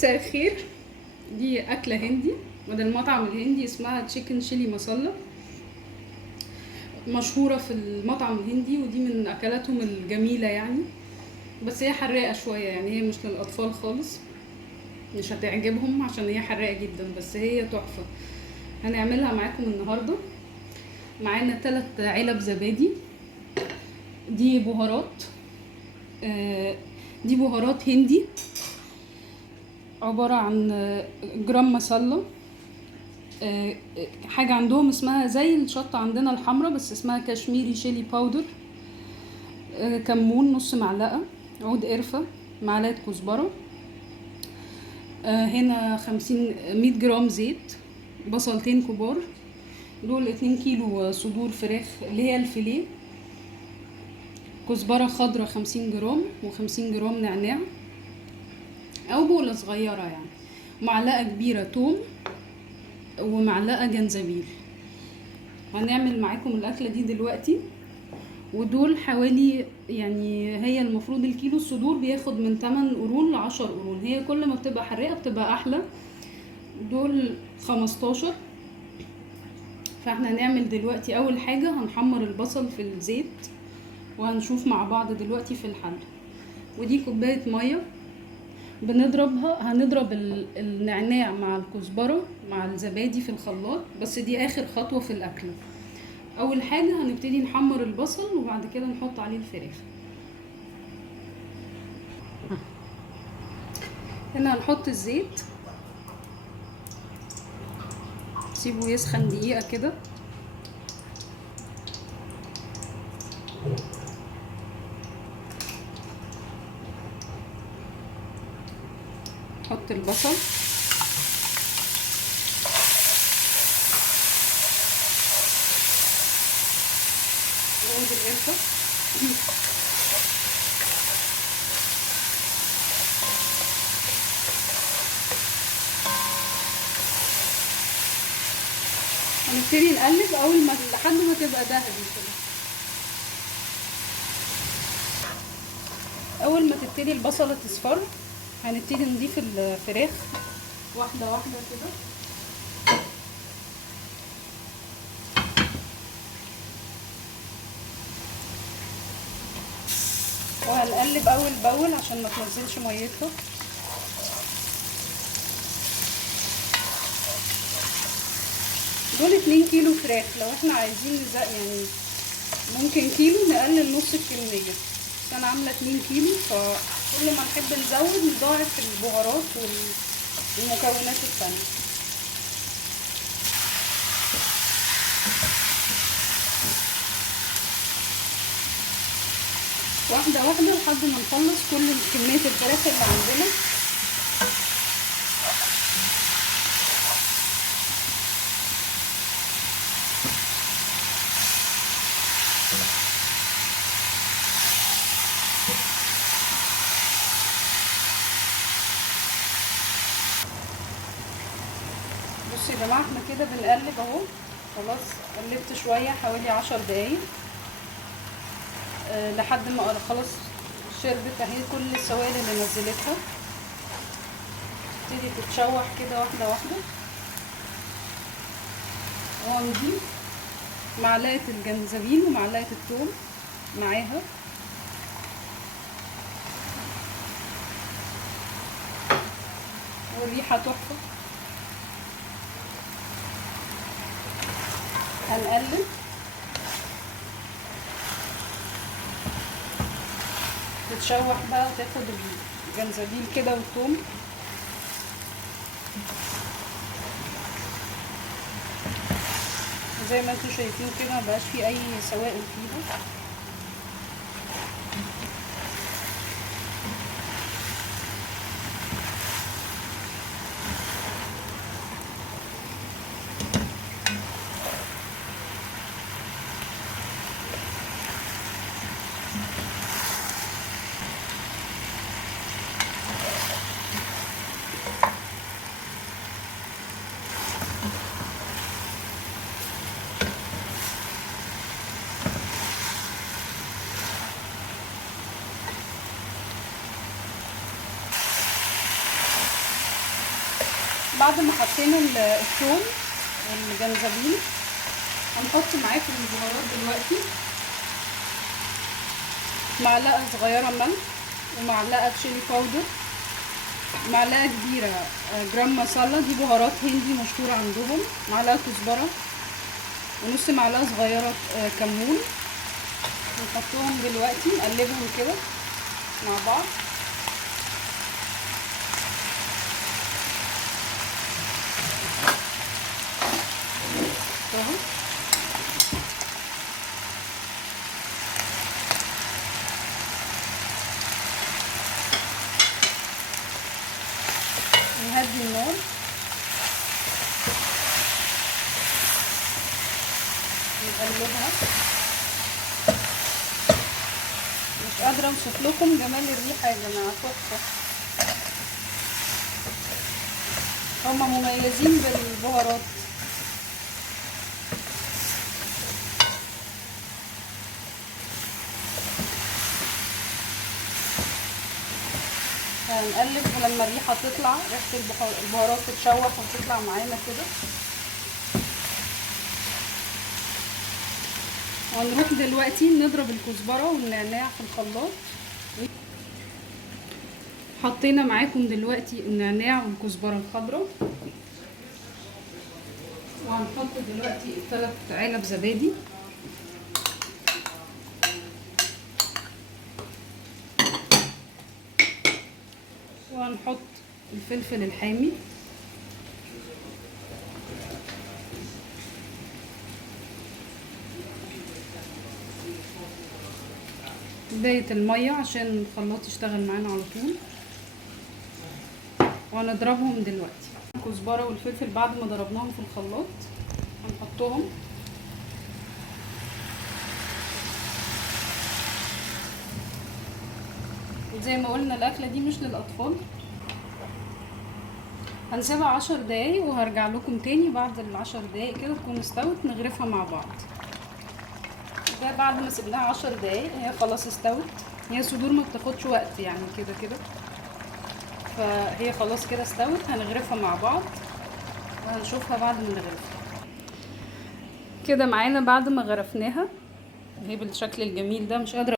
مساء الخير. دي أكلة هندي من المطعم الهندي اسمها تشيكن شيلي مسلة، مشهورة في المطعم الهندي، ودي من أكلاتهم الجميلة يعني. بس هي حراقة شوية، يعني هي مش للأطفال خالص، مش هتعجبهم عشان هي حراقة جدا، بس هي تحفة. هنعملها معاكم النهاردة. معانا 3 علب زبادي. دي بهارات، دي بهارات هندي، عبارة عن جرام مسلة، حاجة عندهم اسمها زي الشطة عندنا الحمرا بس اسمها كشميري شيلي باودر، كمون نص معلقة، عود قرفة، معلقة كزبرة، هنا 100 جرام زيت، بصلتين كبار، دول 2 كيلو صدور فراخ اللي هي الفيليه، كزبرة خضرة 50 جرام و50 جرام نعناع او بولة صغيرة يعني، معلقة كبيرة توم ومعلقة جنزبيل. هنعمل معاكم الأكلة دي دلوقتي. ودول حوالي، يعني هي المفروض الكيلو الصدور بياخد من 8 قرون ل 10 قرون، هي كل ما بتبقى حراقة بتبقى أحلى. دول 15. فاحنا هنعمل دلوقتي أول حاجة هنحمر البصل في الزيت، وهنشوف مع بعض دلوقتي في الحل. ودي كوباية مية بنضربها، هنضرب النعناع مع الكزبرة مع الزبادي في الخلاط، بس دي آخر خطوة في الأكلة. اول حاجة هنبتدي نحمر البصل وبعد كده نحط عليه الفراخ. هنا هنحط الزيت، سيبه يسخن دقيقة كده. نحط البصل، عود القرفة، هنبتدي نقلب اول ما لحد ما تبقى ذهبي كده. اول ما تبتدي البصلة تصفر هنبتدي نضيف الفراخ واحدة واحدة كده، وهنقلب اول باول عشان ما تنزلش ميتها. دول 2 كيلو فراخ، لو احنا عايزين نزق يعني ممكن كيلو نقلل نص الكمية، بس انا عاملة 2 كيلو، فكل ما نحب نزود نضاعف البهارات والمكونات التانية. واحدة واحدة لحد ما نخلص كل كمية الفراخ اللي عندنا. بصوا يا جماعة، احنا كده بنقلب اهو، خلاص قلبت شوية حوالي 10 دقايق لحد ما خلاص شربت اهي كل السوائل اللي نزلتها، تبتدي تتشوح كده واحدة واحدة. وهنضيف معلقة الجنزبيل ومعلقة الثوم معاها، والريحة تحفة. هنقلب تتشوح بقى وتاخد الجنزبيل كده والثوم. زي ما انتم شايفين كده مبقاش فيه اي سوائل فيها. بعد ما حطينا الثوم والجنزبيل هنحط معاكم البهارات دلوقتي. معلقه صغيره ملح، ومعلقه تشيلي باودر، معلقه كبيره جرام مسالة، دي بهارات هندي مشهوره عندهم، معلقه كزبره، ونص معلقه صغيره كمون. نحطهم دلوقتي نقلبهم كده مع بعض. اهو نهدي النار. نقلبها. مش قادره اوصف لكم جمال الريحه يا جماعه، تحفه. هما مميزين بالبهارات. هنقلب ولما الريحه تطلع، ريحه البهارات تتشوح وتطلع معانا كده. هنروح دلوقتي نضرب الكزبره والنعناع في الخلاط. حطينا معاكم دلوقتي النعناع والكزبره الخضراء، وهنحط دلوقتي 3 علب زبادي، وهنحط الفلفل الحامي، بداية المية عشان الخلاط يشتغل معانا على طول، وهنضربهم دلوقتي. الكزبرة والفلفل بعد ما ضربناهم في الخلاط هنحطهم. زي ما قلنا الأكلة دي مش للأطفال. هنسيبها 10 دقايق وهرجع لكم تاني بعد ال10 دقايق كده تكون استوت، نغرفها مع بعض. ده بعد ما سيبناها 10 دقايق هي خلاص استوت. هي صدور ما بتاخدش وقت يعني كده كده، فهي خلاص كده استوت. هنغرفها مع بعض وهنشوفها بعد ما نغرفها. كده معانا بعد ما غرفناها هي بالشكل الجميل ده. مش قادرة